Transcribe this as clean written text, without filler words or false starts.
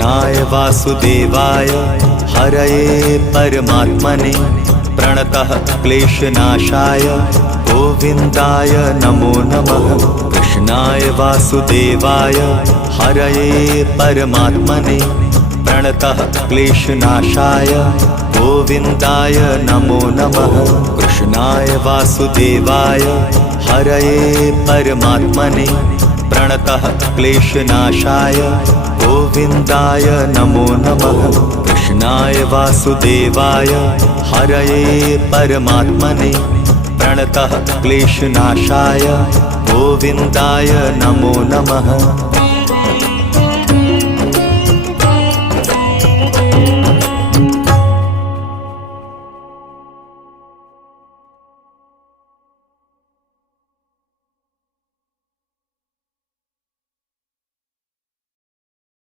कृष्णाय वासुदेवाय हरये परमात्मने प्रणतः क्लेशनाशाय गोविन्दाय नमो नमः। कृष्णाय वासुदेवाय हरये परमात्मने प्रणतः क्लेशनाशाय गोविन्दाय नमो नमः। कृष्णाय वासुदेवाय हरये परमात्मने प्रणतः क्लेशनाशाय गोविन्दाय नमो नमः। कृष्णाय वासुदेवाय हरये परमात्मने प्रणतः क्लेशनाशाय गोविन्दाय नमो नमः।